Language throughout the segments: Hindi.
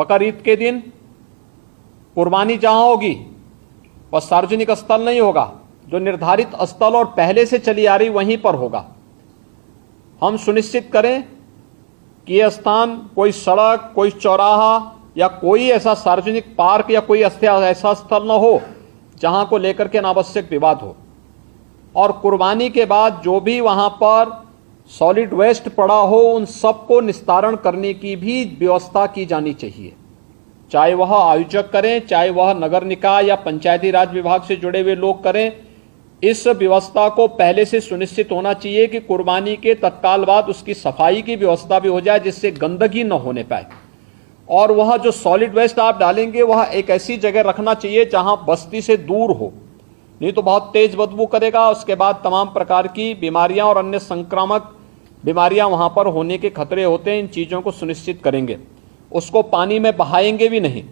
बकरीद के दिन कुर्बानी जहां होगी वह सार्वजनिक स्थल नहीं होगा, जो निर्धारित स्थल और पहले से चली आ रही वहीं पर होगा। हम सुनिश्चित करें कि यह स्थान कोई सड़क, कोई चौराहा या कोई ऐसा सार्वजनिक पार्क या कोई ऐसा स्थल न हो जहां को लेकर के अनावश्यक विवाद हो। और कुर्बानी के बाद जो भी वहां पर सॉलिड वेस्ट पड़ा हो उन सबको निस्तारण करने की भी व्यवस्था की जानी चाहिए, चाहे वह आयोजक करें, चाहे वह नगर निकाय या पंचायती राज विभाग से जुड़े हुए लोग करें। इस व्यवस्था को पहले से सुनिश्चित होना चाहिए कि कुर्बानी के तत्काल बाद उसकी सफाई की व्यवस्था भी हो जाए जिससे गंदगी न होने पाए। और वह जो सॉलिड वेस्ट आप डालेंगे वह एक ऐसी जगह रखना चाहिए जहां बस्ती से दूर हो, नहीं तो बहुत तेज बदबू करेगा। उसके बाद तमाम प्रकार की बीमारियां और अन्य संक्रामक बीमारियां वहां पर होने के खतरे होते हैं। इन चीजों को सुनिश्चित करेंगे। उसको पानी में बहाएंगे भी नहीं,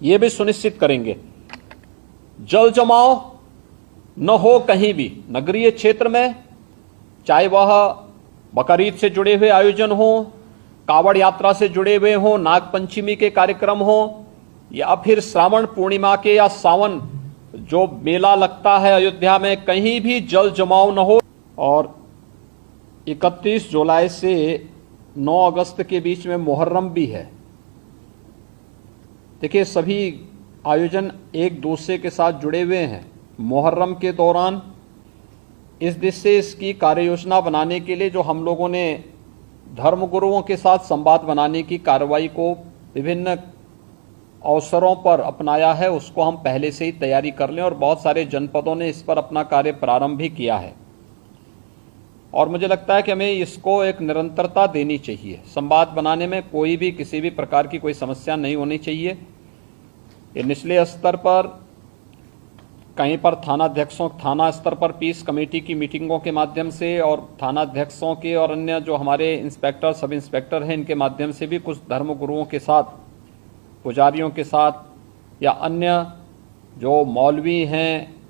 ये भी सुनिश्चित करेंगे। जल जमाव न हो कहीं भी नगरीय क्षेत्र में, चाहे वह बकरीद से जुड़े हुए आयोजन हो, कावड़ यात्रा से जुड़े हुए हो, नाग पंचमी के कार्यक्रम हो, या फिर श्रावण पूर्णिमा के या सावन जो मेला लगता है अयोध्या में, कहीं भी जल जमाव न हो। और 31 जुलाई से 9 अगस्त के बीच में मुहर्रम भी है। देखिए, सभी आयोजन एक दूसरे के साथ जुड़े हुए हैं। मुहर्रम के दौरान इस दिश से इसकी कार्य योजना बनाने के लिए जो हम लोगों ने धर्मगुरुओं के साथ संवाद बनाने की कार्रवाई को विभिन्न अवसरों पर अपनाया है, उसको हम पहले से ही तैयारी कर लें। और बहुत सारे जनपदों ने इस पर अपना कार्य प्रारंभ भी किया है। और मुझे लगता है कि हमें इसको एक निरंतरता देनी चाहिए। संवाद बनाने में कोई भी किसी भी प्रकार की कोई समस्या नहीं होनी चाहिए। ये निचले स्तर पर कहीं पर थाना स्तर पर पीस कमेटी की मीटिंगों के माध्यम से और थानाध्यक्षों के और अन्य जो हमारे इंस्पेक्टर, सब इंस्पेक्टर हैं, इनके माध्यम से भी कुछ धर्मगुरुओं के साथ, पुजारियों के साथ या अन्य जो मौलवी हैं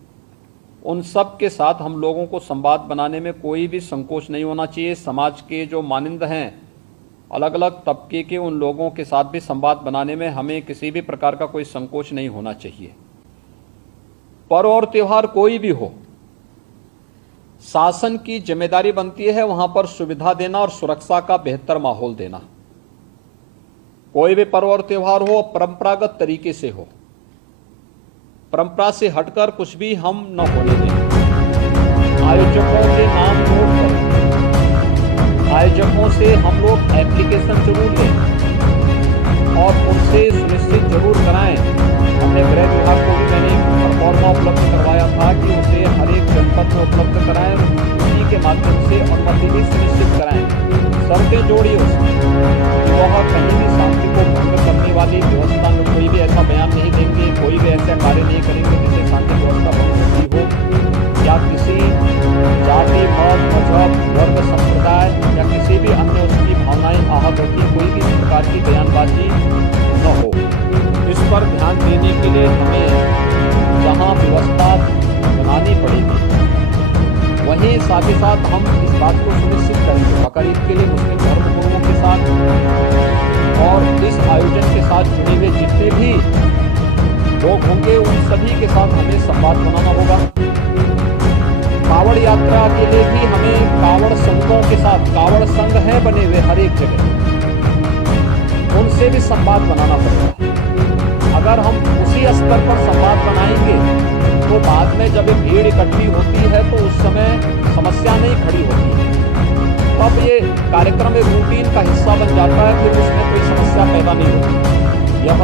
उन सब के साथ हम लोगों को संवाद बनाने में कोई भी संकोच नहीं होना चाहिए। समाज के जो मानिंद हैं, अलग अलग तबके के, उन लोगों के साथ भी संवाद बनाने में हमें किसी भी प्रकार का कोई संकोच नहीं होना चाहिए। पर्व और त्योहार कोई भी हो, शासन की जिम्मेदारी बनती है वहां पर सुविधा देना और सुरक्षा का बेहतर माहौल देना। कोई भी पर्व और त्योहार हो परंपरागत तरीके से हो, परंपरा से हटकर कुछ भी हम न होने दें। आयोजकों के नाम नोट करें, आयोजकों से हम लोग एप्लीकेशन जरूर लें और उनसे सुनिश्चित जरूर कराएं। हमने गृह विभाग को भी मैंने फॉर्मा उपलब्ध करवाया था कि उसे हर एक जनपद में उपलब्ध कराएं, उसी के माध्यम से अनुमति भी सुनिश्चित कराएं। शर्तें जोड़िए उसमें कि वह कहीं भी शांति को भंग करने वाली व्यवस्था में कोई भी ऐसा बयान नहीं देंगे, कोई भी ऐसा कार्य नहीं करेंगे जिससे शांति व्यवस्था भंग होती हो, या किसी जाति, मत, मजहब, वर्ग, संप्रदाय या किसी भी अन्य उसकी भावनाएं आहत होती, कोई भी प्रकार की बयानबाजी न हो। इस पर ध्यान देने के लिए हमें जहां व्यवस्था बनानी पड़ेगी, वहीं साथ ही साथ हम इस बात को सुनिश्चित करेंगे बकरीद के लिए मुस्लिम धर्मगुरुओं के साथ और इस आयोजन के साथ जुड़े हुए जितने भी लोग होंगे उन सभी के साथ हमें संवाद बनाना होगा। कावड़ यात्रा के लिए भी हमें कावड़ संघों के साथ, कावड़ संघ हैं बने हुए हर एक जगह, उनसे भी संवाद बनाना पड़ेगा। अगर हम उसी स्तर पर संवाद बनाएंगे तो बाद में जब एक भीड़ इकट्ठी होती है तो उस समय समस्या नहीं खड़ी होती है, तब ये कार्यक्रम एक रूटीन का हिस्सा बन जाता है, फिर उसमें कोई समस्या पैदा नहीं होती। यह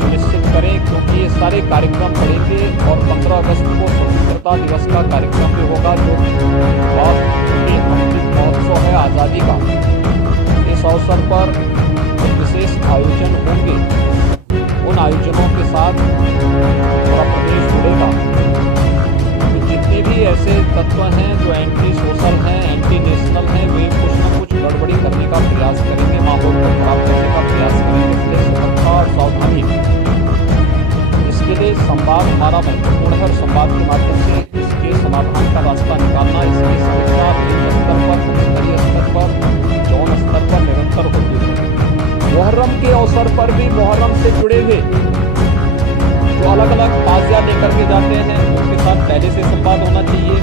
सुनिश्चित करें क्योंकि ये सारे कार्यक्रम पड़ेंगे और 15 अगस्त को स्वतंत्रता दिवस का कार्यक्रम भी होगा जो बहुत अमृत महोत्सव है आज़ादी का। इस अवसर पर विशेष आयोजन होंगे, उन आयोजनों के साथ पूरा प्रदेश जुड़ेगा। तो जितने भी ऐसे तत्व हैं जो एंटी सोशल हैं, एंटी नेशनल हैं, वे कुछ न कुछ गड़बड़ी करने का प्रयास करेंगे, माहौल को खराब करने का प्रयास करेंगे। इसलिए सतर्कता और सावधानी, इसके लिए संवाद हमारा महत्वपूर्ण है। संवाद के माध्यम से इसके समाधान का रास्ता निकालना, इसकी समस्या स्तर पर, स्तरीय स्तर पर, जौन स्तर पर निरंतर होती है। मुहर्रम के अवसर पर भी मुहर्रम से जुड़े हुए जो अलग अलग ताजिया लेकर के जाते हैं उनके साथ पहले से संवाद होना चाहिए।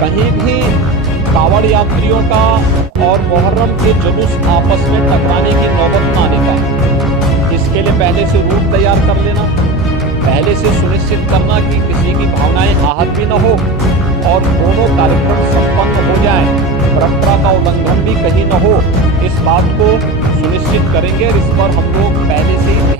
कहीं भी कावड़ यात्रियों का और मुहर्रम के जुलूस आपस में टकराने की नौबत न आने पाए, इसके लिए पहले से रूट तैयार कर लेना, पहले से सुनिश्चित करना कि किसी की भावनाएं आहत भी न हो और दोनों कार्यक्रम संपन्न हो जाएं, परंपरा का उल्लंघन भी कहीं न हो, इस बात को सुनिश्चित करेंगे और इस पर हम लोग पहले से ही